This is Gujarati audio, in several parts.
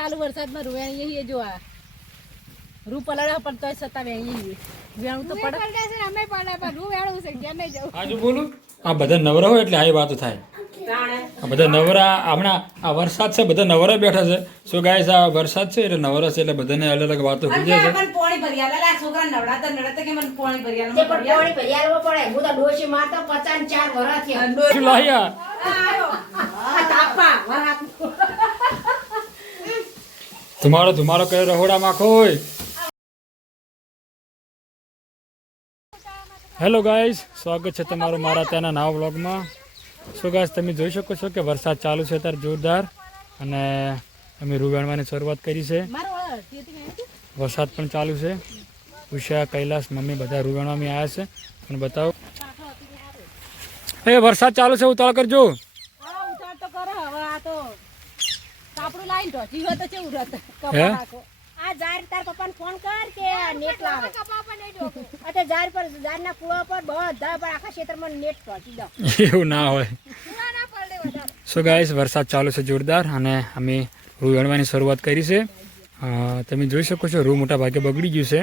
ચાલુ વરસાદમાં રૂવેણી એ જો આ રૂ પલાળે પણ તોય છતાં વેણી વેણું તો પડે. પડે છે અમે પડે પણ રૂ વેણું છે જેને જવું આજુ બોલું? આ બધા નવરા હોય એટલે આવી વાતો થાય. આ બધા નવરા હમણાં આ વરસાદ છે બધા નવરા બેઠા છે. શું ગાય આ વરસાદ છે એટલે નવરા છે એટલે બધાને અલગ અલગ વાતો થઈ જાય છે પોણી ભરી આલે. લા, છોકરા નવડાતા નવડાતા કે મને પોણી ભરી આલે. પણ ભરી આલે. પાણી ભરી આલવો પડે. હું તો ડોશી ચાર વરસ થયા. અને લાયા આ તાપા વરાત તમારો તમારો કયો રહોડામાં ખોય હેલો ગાઈઝ સ્વાગત છે તમારું મારા ત્યાંના નવા બ્લોગમાં સો ગાઈઝ તમે જોઈ શકો છો કે વરસાદ ચાલુ છે અત્યારે જોરદાર અને અમે રૂવાણવાની શરૂઆત કરી છે? વરસાદ પણ ચાલુ છે. ઉષા કૈલાસ મમ્મી બધા રૂવાણવામાં આવ્યા છે. અને બતાવો. એ વરસાદ ચાલુ છે ઉતાળ કરજો હા ઉતાર તો કરો હવે આ તો કાપડું લાવીને ઢોચી હોય તો કેવું રત કપા નાખો. આ જાર તાર પપ્પાને ફોન કર કે નેટ લાવે. કપા પણ નહીં ડોબો. અતે જાર પર જારના કુવા પર બધા પર આખા ક્ષેત્રમાં નેટ પહોંચી દો એવું ના હોય. ના ના પડે વધારે. સો ગાઈસ વરસાદ ચાલુ છે જોરદાર અને અમે રૂ વેણવાની શરૂઆત કરી છે. તમે જોઈ શકો છો રૂ મોટા ભાગે બગડી ગયું છે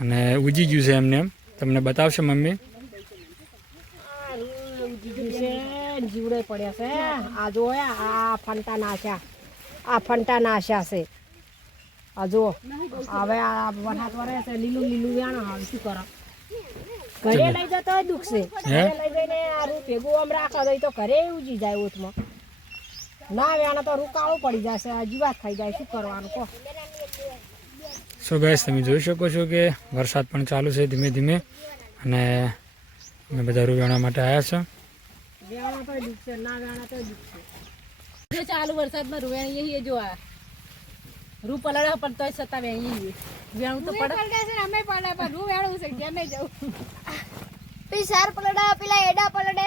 અને ઉજી ગયું છે એમને. તમને બતાવશે મમ્મી. આ છે જીવડે પડ્યા છે. આ જોયા આ ફંટા નાશા આ ફંટા નાશ્યા છે. આ જો હવે આ વરસાદ વરે છે લીલું લીલું વ્યાણ હવે શું કરો? ઘરે લઈ જતો હોય દુઃખ છે. ઘરે લઈ જઈને આ રૂ ભેગું આમ રાખો તો ઘરે ઉજી જાય ઓથમાં ના વ્યાણા તો રૂકાળું પડી જશે આ જીવાત ખાઈ જાય શું કરવાનું કહો? સો ગાઈસ તમે જોઈ શકો છો કે વરસાદ પણ ચાલુ છે ધીમે ધીમે. અને અમે બધા રૂવાણા માટે આવ્યા છે. તો ના વ્યાણા તો દુઃખ છે. જે ચાલુ વરસાદમાં રૂવેણી એ જો આ. રૂ પલાળે પણ તોય છતાં વેણી વેણું તો પડે. છે અમે પડે પણ રૂ વેળવું છે જેને જવું. પછી સાર પલડા પેલા એડા પલડે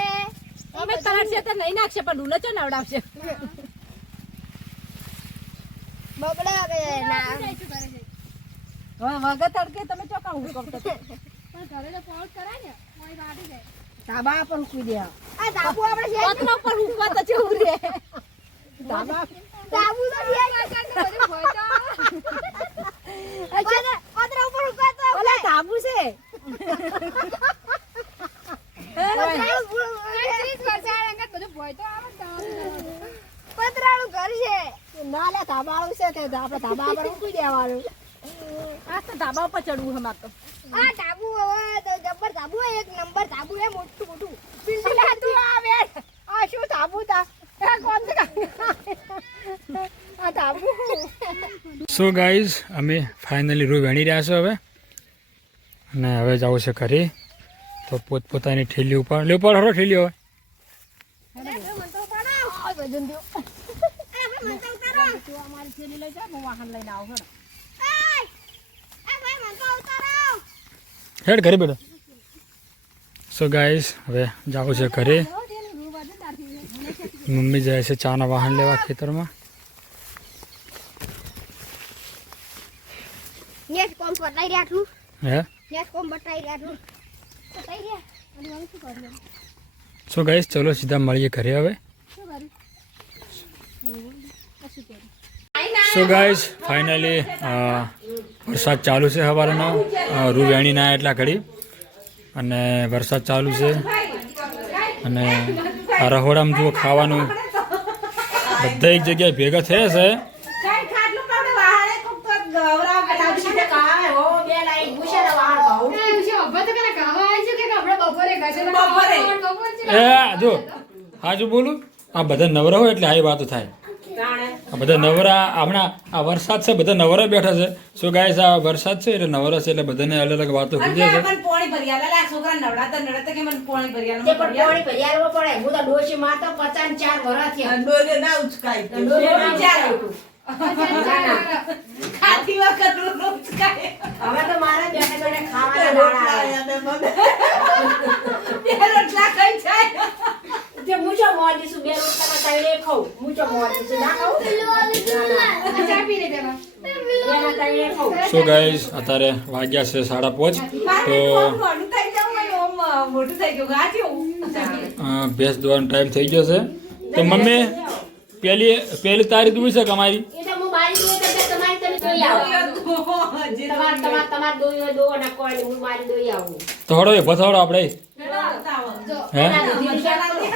અમે પલાળશે તો નહીં નાખશે પણ રૂને ચો નવડાવશે બગડા કે ના હવે વગર તડકે તમે ચોકા હું કરતો. પણ ઘરે તો પોળ કરાય ને કોઈ વાડી જાય. ધાબા પર ઉકવી દે આ તાબુ આપણે છે પર ઉકવા તો કેવું રે પતરાળું આ ઘર છે. ના લે ધાબાળું છે. તે. આપણે ધાબા પર મૂકી દેવાનું. આ તો ધાબા ઉપર ચડવું અમાર તો. આ તાબુ હવે તો ધાબુ એક નંબર ધાબુ હે મોટું મોટું પિંપલા તું આ બે આ શું ધાબુ તા આ કોણ છે આ ધાબુ સો ગાઈઝ અમે ફાઇનલી રૂ વેણી રહ્યા છો હવે. અને હવે જવું છે ઘરે. તો પોતપોતાની ઠેલી ઉપર. લે, ઉપર હરો ઠેલી હવે. હેડ ઘરે બેઠો. સો ગાઈઝ હવે જવું છે ઘરે. મમ્મી જાય છે ચાના વાહન લેવા ખેતરમાં નેટ કોમ બતાઈ રહ્યા છું. હે? નેટ કોમ બતાઈ રહ્યા છું. બતાઈ રહ્યા. અને હવે શું કરવું સો ગાઈઝ ચલો સીધા મળીએ ઘરે હવે. સો ગાઈઝ ફાઇનલી વરસાદ ચાલુ છે સવારનો રૂ વેણી ના એટલા ઘડી. અને વરસાદ ચાલુ છે. અને આ રહોડામાં જુઓ ખાવાનું. બધા એક જગ્યાએ ભેગા થયા છે કાંઈ ખાટલું પાડે વાહાડે કોક તો ગવરાવ કરાવશે. કાંઈ હો બે લાઈન ભૂસેલા વાળ કહું એ વિશે ઊભા તો કરે ગાવા આવી છે કે આપણે બપોરે ગજે બપોરે. બપોર છે એ જો. હાજુ બોલું. આ બધા નવરા હોય એટલે આવી વાતો થાય. આ બધા નવરા હમણાં આ વરસાદ છે બધા નવરા બેઠા છે. શું ગાય આ વરસાદ છે એટલે નવરા છે એટલે બધાને અલગ અલગ વાતો થઈ જાય છે. પોણી ભરી આલે. છોકરા નવડાતા કે મને પોણી ભરી આલે. તે મને પણ ભરી આલે. પાણી ભરી આલવો પડે હું તો ડોશી મારતા પચાસ ચાર વરસ થયા. ના ઉચકાય. ડોલે ના વિચાર ઉચકાય. વખત રોજ ખાય. હવે તો મારા બેઠે બેઠે ખાવાના રોટલા દાડા આવે. બે રોટલા ખાઈ જાય. જે મુજો જો સુ બે રોટલામાં તળે ખાઉં હું જો મોર દીશું ના ખાઉં. ચા પી લે ખાઉં સો ગાઈઝ અત્યારે વાગ્યા છે સાડા પાંચ. તો ભેંસ દોવાનો ટાઈમ થઈ ગયો છે. તો મમ્મી પહેલી પહેલી તારીખ બી છે કે અમારી? એ તો હું બાર મારી દોઈ આવો. તમાર તમાર તમાર દોઈ દો અને કોઈ હું મારી દોઈ આવું. તો એ બતાવડો આપણે. હે? આ દૂધીનું શાક કરો.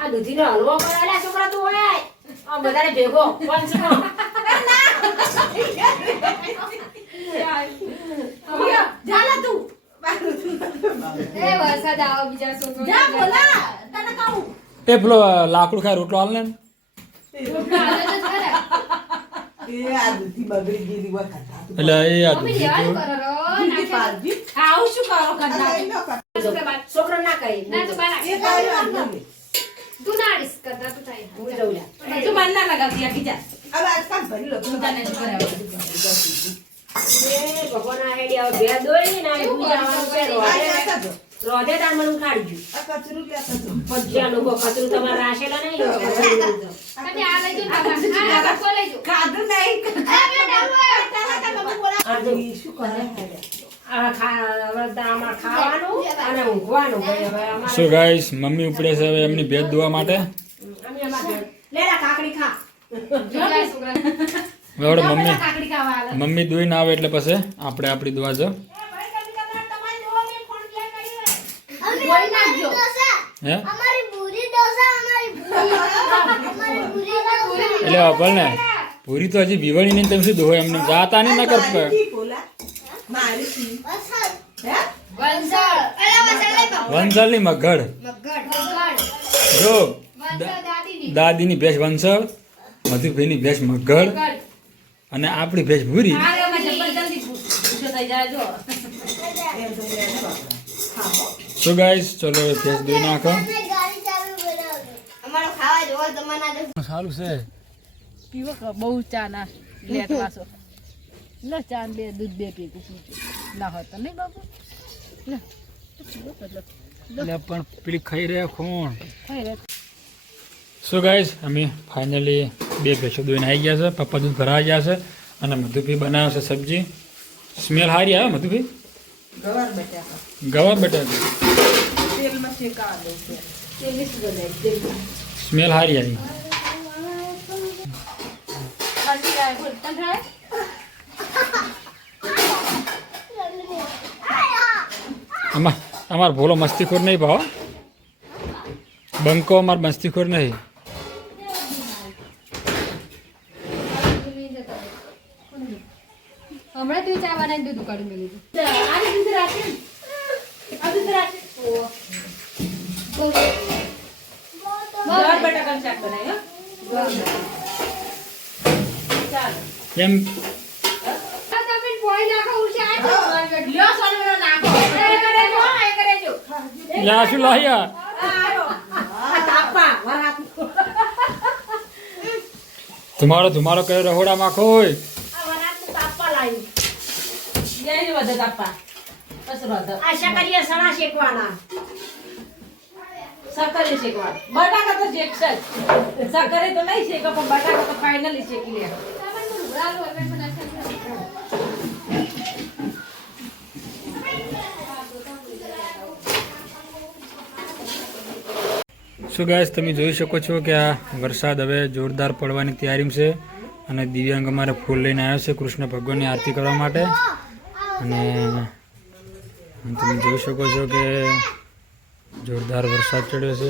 આ દૂધીનો હલવો કરો. છોકરા તું હોય? આ બધાને ભેગો. પંચનો જા તું. એ વરસાદ આવો બીજા છોકરો જા બોલા. તને કહું. એ પેલો લાકડું ખાય રોટલો હાલ ને? તો છોકરો ના ના તો બારા ના અડીશ કરતા તું થાય હું જઉં લ્યા. તું મને ના લગાવતી આખી જા તું તને કરાવે એ ભગવાન આ હેડી આવે બે દોરી ને આ પૂજા વાળું છે રોધે. રોધે તાર મને ઉખાડી ગયું. પણ જ્યાં લોકો કચરું તમારે રાશેલા નહીં? સો ગાઈસ મમ્મી ઉપડે છે હવે એમની ભેદ ધોવા માટે? અમે અમારે લે લા કાકડી ખા. બીજા છોકરા હવે મમ્મી. મમ્મી દોઈ ના આવે. એટલે પછી આપણે આપણી દુવા જો. હે અમારી પૂરી ડોસા અમારી પૂરી અમારી પૂરી ડોસા એટલે અભલ ને પૂરી તો હજી બીવણી નહીં તમે શું દોહો એમને? જાતા નહીં ના કરતા. વંશળની મગડ જો વંશળ દાદીની ભેંસ વંસળ મધુભાઈની ભેંસ મગડ અને આપણી ભેંસ ભૂરી. શું ગાઈસ ચલો ભેંસ દોઈ નાખો ગાડી ચાલુ બનાવજો અમારો ખાવા જોવો તમારા સારું છે. પીવો કે બહુ ચા ના લેટ વાસો લે ચા બે દૂધ બે પી પીજો ના હોય તો નહીં બાપુ. લે. પણ પેલી ખાઈ રહ્યા કોણ? ખાઈ રહ્યા. સો ગાઈઝ અમે ફાઇનલી બે ભેંસો દોઈને આવી ગયા છે. પપ્પા દૂધ ભરાઈ ગયા છે. અને મધુભાઈ બનાવે છે સબ્જી. સ્મેલ સારી આવે મધુભાઈ? ગવાર બટાકા. ગવાર બટાકા. તેલમાં શેકા આવે બોલ તને આવી અમાર અમાર ભોલો મસ્તીખોર નહીં ભાવ. બંકો અમાર મસ્તીખોર નહીં. હમણાં તું ચા દૂધ ઉકાળી મેલી દીધું. આની દૂધ રાખે આ દૂધ રાખે. શાક બનાવ્યું, હો? ચાલો. એમ આ તમે પોઈ નાખો ઉડશે આ તો માર્કેટ. લ્યો સોનીનો નાખો. એ કરે જો, એ કરે જો. યા શું લાયા તાપવા લાવ્યું. જય વધે તાપા. બસ આ શકરીયા સણા શેકવાના સક્કરે શેકવાનું. બટાકા તો શેકશે જ. સકરે તો નહીં શેકો, પણ બટાકા તો ફાઇનલી શેકી લે. શું ગાઈસ તમે જોઈ શકો છો કે આ વરસાદ હવે જોરદાર પડવાની તૈયારી છે અને દિવ્યાંગ અમારે ફૂલ લઈને આવ્યો છે કૃષ્ણ ભગવાનની આરતી કરવા માટે અને તમે જોઈ શકો છો કે જોરદાર વરસાદ ચડ્યો છે.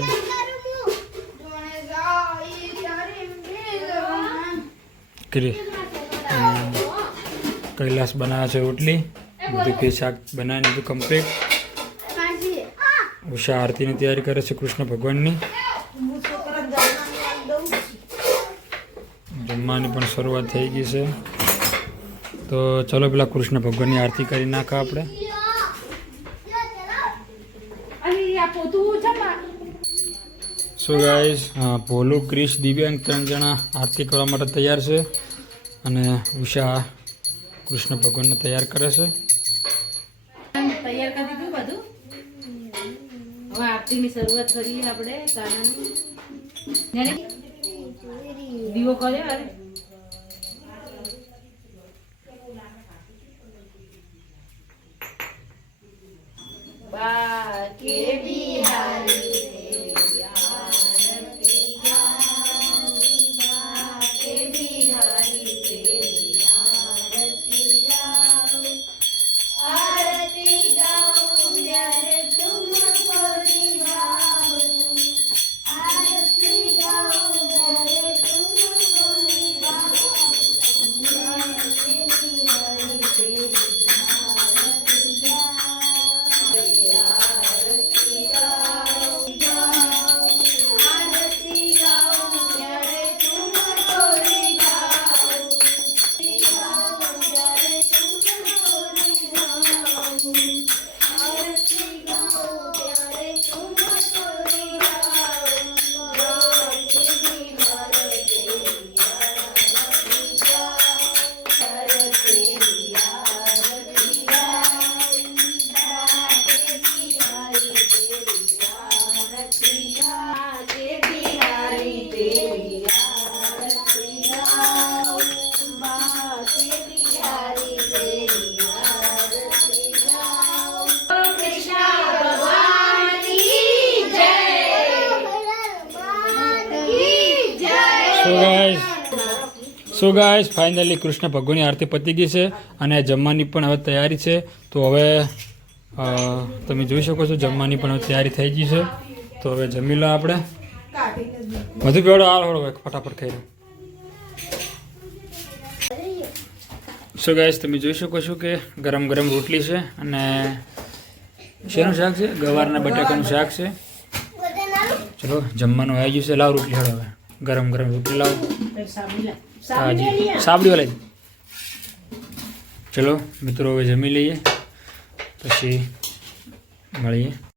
કૈલાસ બનાવે છે રોટલી. બધું કે શાક બનાવીને બધું કમ્પ્લીટ ઉષા આરતીની તૈયારી કરે છે કૃષ્ણ ભગવાનની. જમવાની પણ શરૂઆત થઈ ગઈ છે. તો ચલો પેલા કૃષ્ણ ભગવાનની આરતી કરી નાખા આપણે અહીં આ પોતું છે ને સો ગાઈસ ભોલું, ક્રિશ દિવ્યાંગ ત્રણ જણા આરતી કરવા માટે તૈયાર છે. અને ઉષા કૃષ્ણ ભગવાનને તૈયાર કરે છે. તૈયાર કરી દીધું બધું? હવે આરતીની શરૂઆત કરીએ આપણે દીવો કર્યો અરે so guys so guys finally Krishna ભગવાનની આરતી પતી ગઈ છે અને જમવાની પણ હવે તૈયારી છે. તો હવે તમે જોઈ શકો છો જમવાની પણ હવે તૈયારી થઈ ગઈ છે. તો હવે જમી લો આપણે. વધુ પેડો આ હોડો ફટાફટ ખાઈ લો. સો ગાઈઝ તમે જોઈ શકો છો કે ગરમ ગરમ રોટલી છે અને શેનું શાક છે? ગવારના બટાકાનું શાક છે. ચલો જમવાનું આવી ગયું છે. લાવ રોટલી હળો હવે. ગરમ ગરમ રોટલી લાવો. હાજી સાબડી વાળી ચલો મિત્રો હવે જમી લઈએ. પછી મળીએ.